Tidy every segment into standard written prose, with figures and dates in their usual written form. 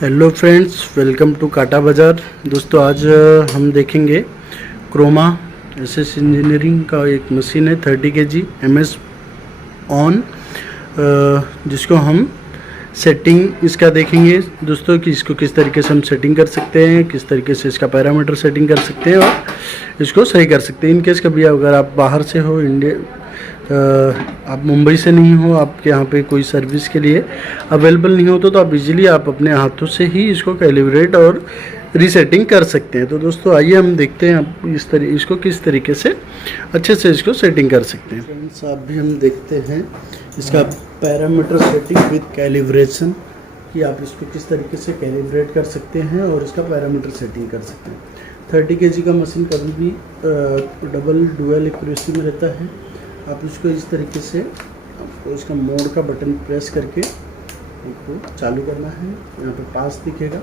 Hello friends, welcome to काटा बाज़ार। दोस्तों आज हम देखेंगे क्रोमा एसएस इंजीनियरिंग का एक मशीन है 30 kg MS ऑन, जिसको हम सेटिंग इसका देखेंगे दोस्तों कि इसको किस तरीके से हम सेटिंग कर सकते हैं, किस तरीके से इसका पैरामीटर सेटिंग कर सकते हैं और इसको सही कर सकते हैं। इनकेस कभी अगर आप बाहर से हो, आप मुंबई से नहीं हो, आपके यहाँ पे कोई सर्विस के लिए अवेलेबल नहीं हो तो आप इजीली आप अपने हाथों से ही इसको कैलिब्रेट और रीसेटिंग कर सकते हैं। तो दोस्तों आइए हम देखते हैं आप इसको किस तरीके से अच्छे से इसको सेटिंग कर सकते हैं। फ्रेंड्स आप भी हम देखते हैं इसका पैरामीटर सेटिंग विद कैलिब्रेशन कि आप इसको किस तरीके से कैलिब्रेट कर सकते हैं और इसका पैरामीटर सेटिंग कर सकते हैं। 30 kg का मशीन कभी भी डबल डुअल एक्यूरेसी में रहता है। आप इसको इस तरीके से आपको इसका मोड का बटन प्रेस करके आपको चालू करना है। यहाँ पे पास दिखेगा,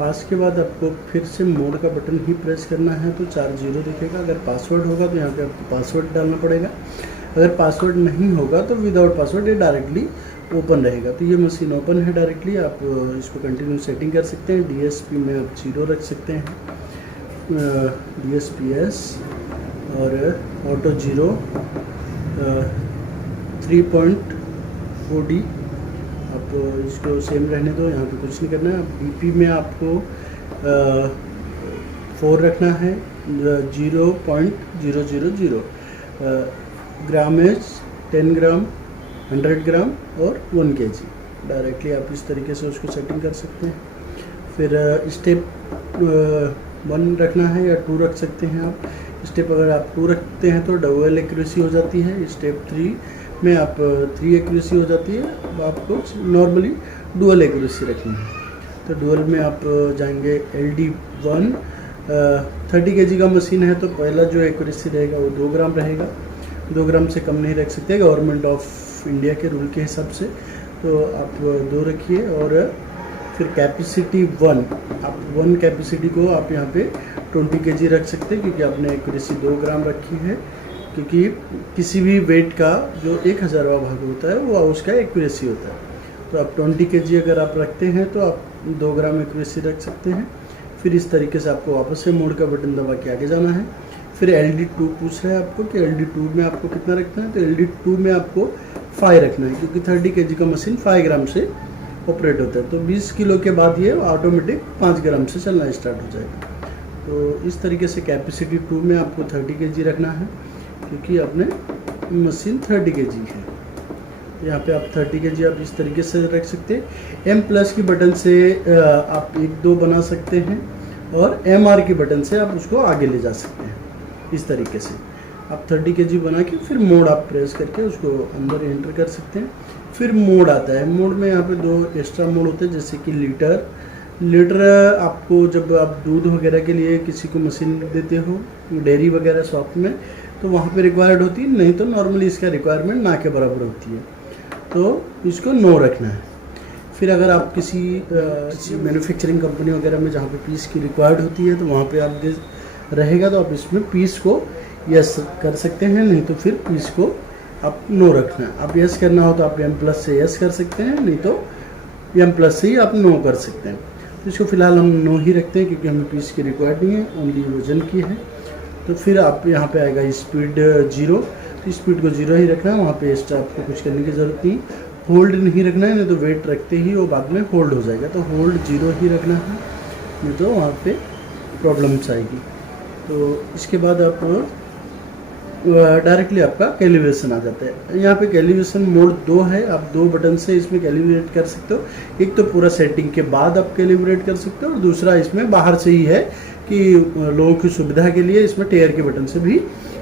पास के बाद आपको फिर से मोड का बटन ही प्रेस करना है तो 4 0 दिखेगा। अगर पासवर्ड होगा तो यहाँ पे आपको पासवर्ड डालना पड़ेगा। अगर पासवर्ड नहीं होगा तो विदाउट पासवर्ड ये डायरेक्टली ओपन रहेगा। तो ये मशीन ओपन है डायरेक्टली। आप इसको कंटिन्यू सेटिंग कर सकते हैं। DSP में आप 0 रख सकते हैं, DSPS और ऑटो 0 3.4D आप इसको सेम रहने दो, यहाँ पे कुछ नहीं करना है। अब DP में आपको 4 रखना है, 0.000 ग्रामेज 10 ग्राम 100 ग्राम और 1 kg। डायरेक्टली आप इस तरीके से उसको सेटिंग कर सकते हैं। फिर स्टेप 1 रखना है या 2 रख सकते हैं आप। स्टेप अगर आप 2 रखते हैं तो डबल एक्यूरेसी हो जाती है। स्टेप 3 में आप 3 एक्यूरेसी हो जाती है। अब आपको नॉर्मली डुअल एक्यूरेसी रखनी है। तो डुअल में आप जाएंगे LD1। 30 kg का मशीन है तो पहला जो एक्यूरेसी रहेगा वो 2 ग्राम रहेगा। 2 ग्राम से कम नहीं रख सकते गवर्नमेंट ऑफ इंडिया के रूल के हिसाब से। तो आप 2 रखिए और फिर कैपेसिटी 1, आप 1 कैपेसिटी को आप यहाँ पे 20 kg रख सकते हैं क्योंकि आपने एक्यूरेसी 2 ग्राम रखी है। क्योंकि किसी भी वेट का जो 1000वां भाग होता है वो उसका एक्यूरेसी होता है। तो आप 20 kg अगर आप रखते हैं तो आप 2 ग्राम एक्यूरेसी रख सकते हैं। फिर इस तरीके से आपको वापस से मोड का बटन दबा के आगे जाना है। फिर LD2 पूछ रहा है आपको कि LD2 में आपको कितना रखना है। तो LD2 में आपको 5 रखना है क्योंकि 30 kg का मशीन 5 ग्राम से ऑपरेट होता है। तो 20 किलो के बाद ये ऑटोमेटिक 5 ग्राम से चलना स्टार्ट हो जाएगा। तो इस तरीके से कैपेसिटी 2 में आपको 30 kg रखना है क्योंकि अपने मशीन 30 kg है। यहाँ पे आप 30 kg आप इस तरीके से रख सकते हैं। M+ की बटन से आप 1-2 बना सकते हैं और MR की बटन से आप उसको आगे ले जा सकते हैं। इस तरीके से आप 30 kg बना के फिर मोड आप प्रेस करके उसको अंदर एंटर कर सकते हैं। फिर मोड आता है। मोड में यहाँ पे 2 एक्स्ट्रा मोड होते हैं जैसे कि लीटर आपको जब आप दूध वगैरह के लिए किसी को मशीन देते हो डेयरी वगैरह शॉप में तो वहाँ पे रिक्वायर्ड होती है, नहीं तो नॉर्मली इसका रिक्वायरमेंट ना के बराबर होती है। तो इसको 9 रखना है। फिर अगर आप किसी मैन्युफैक्चरिंग कंपनी वगैरह में जहाँ पे पीस की रिक्वायर्ड होती है तो वहाँ पे आप रहेगा तो आप इसमें पीस को यस कर सकते हैं, नहीं तो फिर पीस को आप 9 रखना है। आप यस करना हो तो आप M+ से यस कर सकते हैं, नहीं तो M+ से ही आप 9 कर सकते हैं। तो इसको फिलहाल हम 9 ही रखते हैं क्योंकि हमें पीस की रिक्वायर्ड नहीं है, ओनली वजन की है। तो फिर आप यहाँ पे आएगा स्पीड 0, तो स्पीड को 0 ही रखना है। वहाँ पे एक्स्ट्रा आपको कुछ करने की ज़रूरत नहीं। होल्ड नहीं रखना है, नहीं तो वेट रखते ही वो बाद में होल्ड हो जाएगा। तो होल्ड 0 ही रखना है, नहीं तो वहाँ पे प्रॉब्लम्स आएगी। तो इसके बाद आप डायरेक्टली आपका कैलिब्रेशन आ जाता है। यहाँ पे कैलिब्रेशन मोड 2 है। आप 2 बटन से इसमें कैलिब्रेट कर सकते हो। एक तो पूरा सेटिंग के बाद आप कैलिब्रेट कर सकते हो और दूसरा इसमें बाहर से ही है कि लोगों की सुविधा के लिए इसमें टेयर के बटन से भी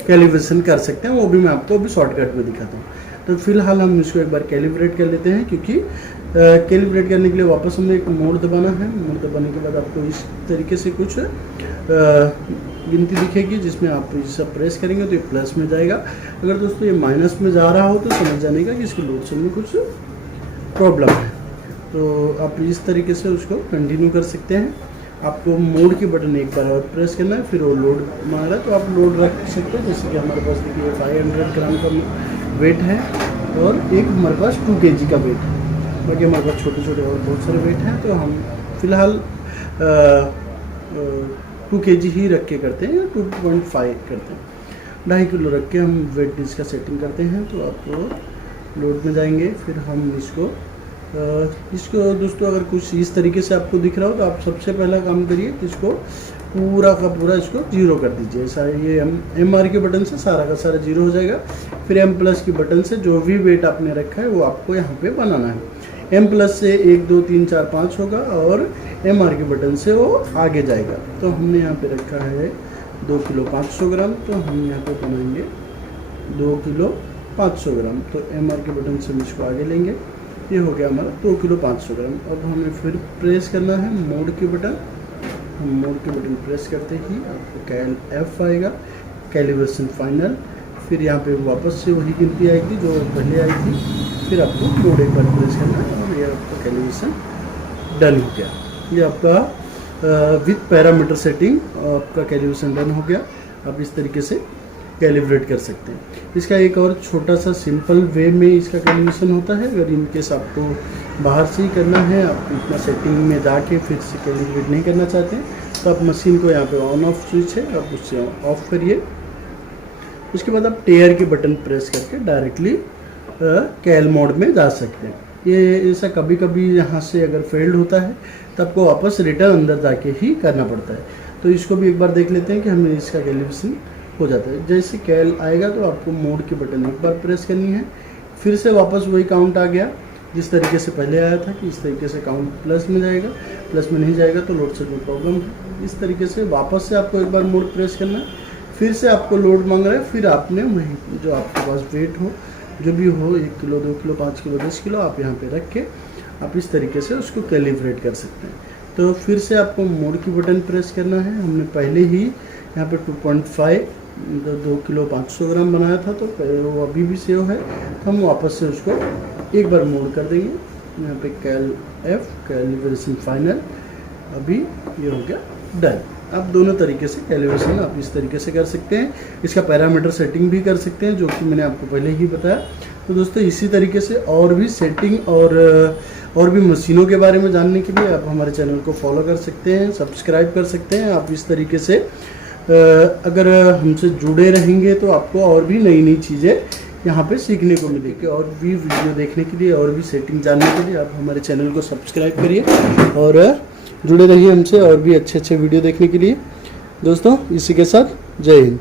कैलिब्रेशन कर सकते हैं। वो भी मैं आपको अभी शॉर्टकट में दिखाता हूँ। तो फिलहाल हम इसको एक बार कैलिब्रेट कर लेते हैं क्योंकि कैलिब्रेट करने के लिए वापस हमें एक मोड दबाना है। मोड दबाने के बाद आपको इस तरीके से कुछ गिनती दिखेगी जिसमें आप इसे प्रेस करेंगे तो ये प्लस में जाएगा। अगर दोस्तों ये माइनस में जा रहा हो तो समझ जाने का कि इसके लोड सेल में कुछ प्रॉब्लम है। तो आप इस तरीके से उसको कंटिन्यू कर सकते हैं। आपको मोड की बटन एक बार और प्रेस करना है, फिर वो लोड मांग रहा है तो आप लोड रख सकते हैं। जैसे कि हमारे पास देखिए 500 ग्राम का वेट है और एक हमारे पास 2 kg का वेट है। बाकी हमारे पास छोटे छोटे और बहुत सारे वेट हैं तो हम फ़िलहाल 2 kg ही रख के करते हैं या 2.5 करते हैं। 2.5 किलो रख के हम वेट डिश का सेटिंग करते हैं। तो आप लोड में जाएंगे, फिर हम इसको दोस्तों अगर कुछ इस तरीके से आपको दिख रहा हो तो आप सबसे पहला काम करिए कि इसको पूरा का पूरा इसको जीरो कर दीजिए। सारे ये MR के बटन से सारा का सारा जीरो हो जाएगा। फिर M+ की बटन से जो भी वेट आपने रखा है वो आपको यहाँ पे बनाना है। M+ से 1 2 3 4 5 होगा और MR के बटन से वो आगे जाएगा। तो हमने यहाँ पे रखा है 2 किलो 500 ग्राम, तो हम यहाँ पे बनाएंगे 2 किलो 500 ग्राम। तो MR के बटन से हम इसको आगे लेंगे, ये हो गया हमारा 2 किलो 500 ग्राम। अब हमें फिर प्रेस करना है मोड के बटन। हम मोड के बटन प्रेस करते ही आपको कैल F आएगा, कैलिब्रेशन फाइनल। फिर यहाँ पे वापस से वही गिनती आएगी जो पहले आई थी। फिर आपको लोड एक बार प्रेस करना है और ये आपका कैलिब्रेशन डन हो गया। ये आपका विथ पैरामीटर सेटिंग आपका कैलिब्रेशन डन हो गया। आप इस तरीके से कैलिब्रेट कर सकते हैं। इसका एक और छोटा सा सिंपल वे में इसका कैलिब्रेशन होता है। अगर इनकेस आपको बाहर से ही करना है, आप इतना सेटिंग में जाके फिर से कैलिब्रेट नहीं करना चाहते हैं, तो आप मशीन को यहाँ पे ऑन ऑफ स्विच है, आप उससे ऑफ करिए। उसके बाद आप टेयर के बटन प्रेस करके डायरेक्टली कैल मोड में जा सकते हैं। ये ऐसा कभी कभी यहाँ से अगर फेल्ड होता है तो आपको वापस रिटर्न अंदर जाके ही करना पड़ता है। तो इसको भी एक बार देख लेते हैं कि हमें इसका कैलिब्रेशन हो जाता है। जैसे कैल आएगा तो आपको मोड की बटन एक बार प्रेस करनी है, फिर से वापस वही काउंट आ गया जिस तरीके से पहले आया था कि इस तरीके से काउंट प्लस में जाएगा। प्लस में नहीं जाएगा तो लोड सेट में प्रॉब्लम है। इस तरीके से वापस से आपको एक बार मोड प्रेस करना है, फिर से आपको लोड मांग रहा है। फिर आपने वही जो आपके पास वेट हो, जो भी हो, 1 किलो 2 किलो 5 किलो 10 किलो, आप यहाँ पे रख के आप इस तरीके से उसको कैलिब्रेट कर सकते हैं। तो फिर से आपको मोड की बटन प्रेस करना है। हमने पहले ही यहाँ पे 2.5 2 किलो 500 ग्राम बनाया था, तो वो अभी भी सेव है। तो हम वापस से उसको एक बार मोड कर देंगे। यहाँ पे कैल F, कैलिब्रेशन फाइनल। अभी ये हो गया डन। आप दोनों तरीके से कैलिब्रेशन आप इस तरीके से कर सकते हैं। इसका पैरामीटर सेटिंग भी कर सकते हैं, जो कि मैंने आपको पहले ही बताया। तो दोस्तों इसी तरीके से और भी सेटिंग और भी मशीनों के बारे में जानने के लिए आप हमारे चैनल को फॉलो कर सकते हैं, सब्सक्राइब कर सकते हैं। आप इस तरीके से अगर हमसे जुड़े रहेंगे तो आपको और भी नई नई चीज़ें यहाँ पे सीखने को मिलेगी। और भी वीडियो देखने के लिए और भी सेटिंग जानने के लिए आप हमारे चैनल को सब्सक्राइब करिए और जुड़े रहिए हमसे और भी अच्छे अच्छे वीडियो देखने के लिए। दोस्तों इसी के साथ जय हिंद।